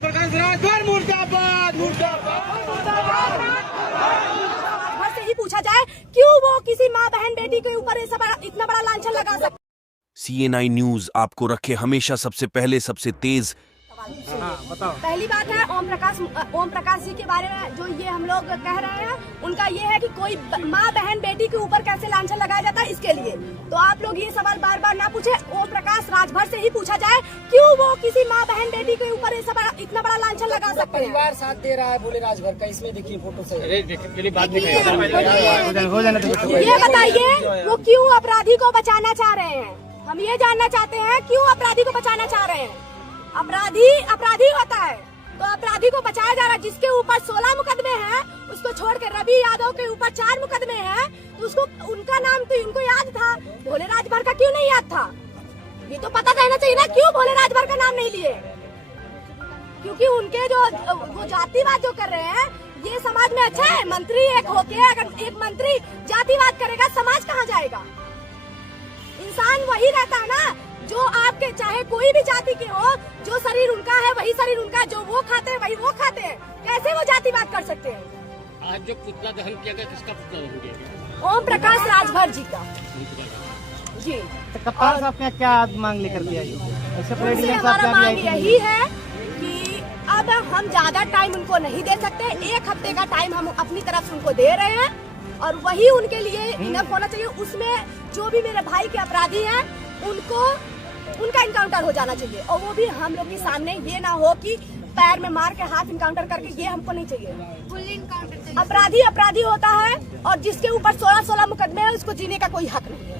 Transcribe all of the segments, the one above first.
प्रकाश राजभर मुर्दाबाद से ही पूछा जाए क्यों वो किसी माँ बहन बेटी के ऊपर इतना बड़ा लांछन लगा सकते। CNI न्यूज आपको रखे हमेशा सबसे पहले सबसे तेज। बताओ। पहली बात है ओम प्रकाश जी के बारे में जो ये हम लोग कह रहे हैं, उनका ये है कि कोई माँ बहन बेटी के ऊपर कैसे लांछन लगाया जाता है, इसके लिए तो आप लोग ये सवाल बार बार ना पूछे। ओम प्रकाश राजभर से ही पूछा जाए क्यों वो किसी माँ बहन बेटी के ऊपर इतना बड़ा लांछन लगा सकते हैं। परिवार साथ दे रहा है बोले राजभर का, इसमें देखिए फोटो से। ये बताइए वो क्यों अपराधी को बचाना चाह रहे हैं, हम ये जानना चाहते हैं क्यों अपराधी को बचाना चाह रहे हैं। अपराधी होता है तो अपराधी को बचाया जा रहा है। जिसके ऊपर 16 मुकदमे हैं उसको छोड़ के रवि यादव के ऊपर 4 मुकदमे हैं, तो उसको उनका नाम तो इनको याद था, भोले राजभर का क्यों नहीं याद था? ये तो पता रहना चाहिए ना क्यों भोले राजभर का नाम नहीं लिए। क्योंकि उनके जो वो जातिवाद जो कर रहे हैं ये समाज में अच्छा है। मंत्री एक होके अगर एक मंत्री जातिवाद करेगा समाज कहाँ जाएगा? इंसान वही रहता है ना जो आपके चाहे कोई भी जाति के हो, जो शरीर उनका है वही शरीर उनका, जो वो खाते हैं वही वो खाते हैं। कैसे वो जातिवाद कर सकते हैं? आज जो पुतला दहन किया गया किसका पुतला दहन किया गया? ओम प्रकाश राजभर जी का। जी तो कप्तान साहब ने क्या मांग लेकर दिया? उनसे हमारा मांग यही है कि अब हम ज्यादा टाइम उनको नहीं दे सकते। 1 हफ्ते का टाइम हम अपनी तरफ से उनको दे रहे हैं और वही उनके लिए इनफ होना चाहिए। उसमें जो भी मेरे भाई के अपराधी हैं उनका इनकाउंटर हो जाना चाहिए और वो भी हम लोग के सामने। ये ना हो कि पैर में मार के हाथ इनकाउंटर करके, ये हमको नहीं चाहिए। फुल इनकाउंटर चाहिए। अपराधी होता है और जिसके ऊपर 16 मुकदमे है उसको जीने का कोई हक नहीं है।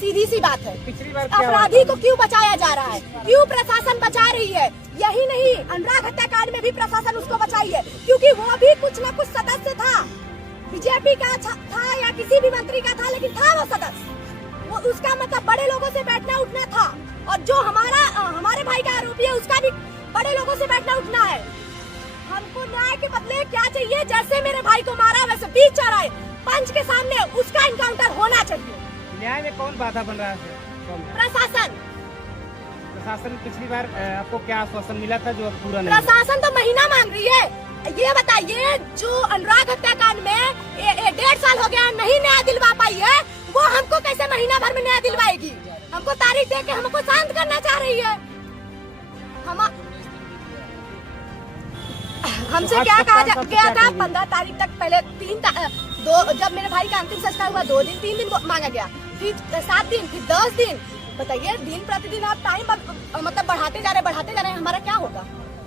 सीधी सी बात है। अपराधी को क्यों बचाया जा रहा है, क्यों प्रशासन बचा रही है? यही नहीं, अनुराग हत्याकांड में भी प्रशासन उसको बचाई है क्योंकि वो भी कुछ न कुछ सदस्य था, बीजेपी का था या किसी भी मंत्री का था, लेकिन था वो सदस्य। वो उसका मतलब बड़े लोगों से बैठना उठना था और जो हमारे भाई का आरोपी है उसका भी बड़े लोगों से बैठना उठना है। हमको न्याय के बदले क्या चाहिए? जैसे मेरे भाई को मारा वैसे बीच चढ़ाए पंच के सामने उसका इनकाउंटर होना चाहिए। न्याय में कौन बाधा बन रहा है? प्रशासन पिछली बार आपको क्या आश्वासन मिला था जो पूरा नहीं? प्रशासन तो महीना मांग रही है। ये बताइए जो अनुराग हत्याकांड में 1.5 साल हो गया नहीं न्याय दिलवा पाई है, वो हमको कैसे महीना भर में न्याय दिलवाएगी? हमको तारीख दे के हमको शांत करना चाह रही है। हमसे क्या कहा गया था? 15 तारीख तक, पहले 2 जब मेरे भाई का अंतिम संस्कार हुआ 2 दिन 3 दिन मांगा गया, फिर 7 दिन, फिर 10 दिन। बताइए दिन प्रतिदिन आप टाइम मतलब बढ़ाते जा रहे हैं, हमारा क्या होगा?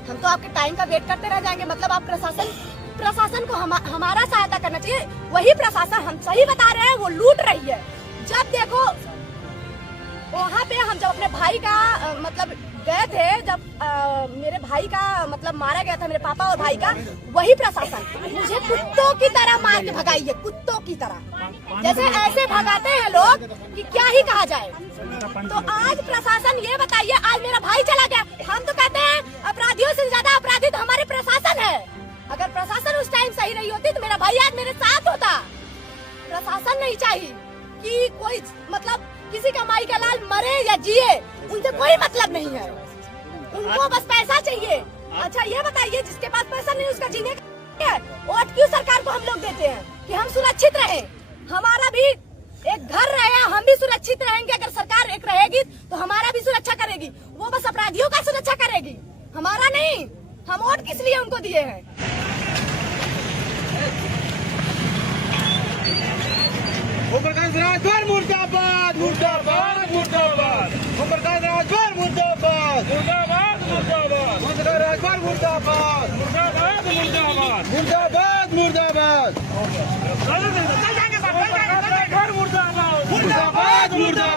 हम तो आपके टाइम का वेट करते रह जाएंगे। मतलब आप प्रशासन को हमारा सहायता करना चाहिए। वही प्रशासन, हम सही बता रहे हैं, वो लूट रही है। जब देखो वहाँ पे हम जब अपने भाई का मतलब गए थे, जब मेरे भाई का मतलब मारा गया था, मेरे पापा और भाई का, वही प्रशासन मुझे कुत्तों की तरह मार के भगाई है, कुत्तों की तरह। जैसे ऐसे भगाते हैं लोग कि क्या ही कहा जाए। तो आज प्रशासन ये बताइए, आज मेरा भाई चला गया, हम तो कहते हैं अपराधियों से ज्यादा अपराधी तो हमारे प्रशासन है। अगर प्रशासन उस टाइम सही रही होती तो मेरा भाई आज मेरे साथ होता। प्रशासन नहीं चाहिए कि कोई मतलब किसी का माई का लाल मरे या जिए, उनसे कोई मतलब नहीं है, उनको बस पैसा चाहिए। अच्छा ये बताइए जिसके पास पैसा नहीं उसका जीने का है, वोट क्यों सरकार को हम लोग देते हैं कि हम सुरक्षित रहे, हमारा भी एक घर रहे, हम भी सुरक्षित रहेंगे। अगर सरकार एक रहेगी तो हमारा भी सुरक्षा करेगी, वो बस अपराधियों का सुरक्षा करेगी, हमारा नहीं। हम वोट किस लिए उनको दिए हैं? ओम प्रकाश राजभर मुर्दाबाद ओम प्रकाश राजभर मुर्दाबाद ओम प्रकाश राजभर मुर्दाबाद मुर्दाबाद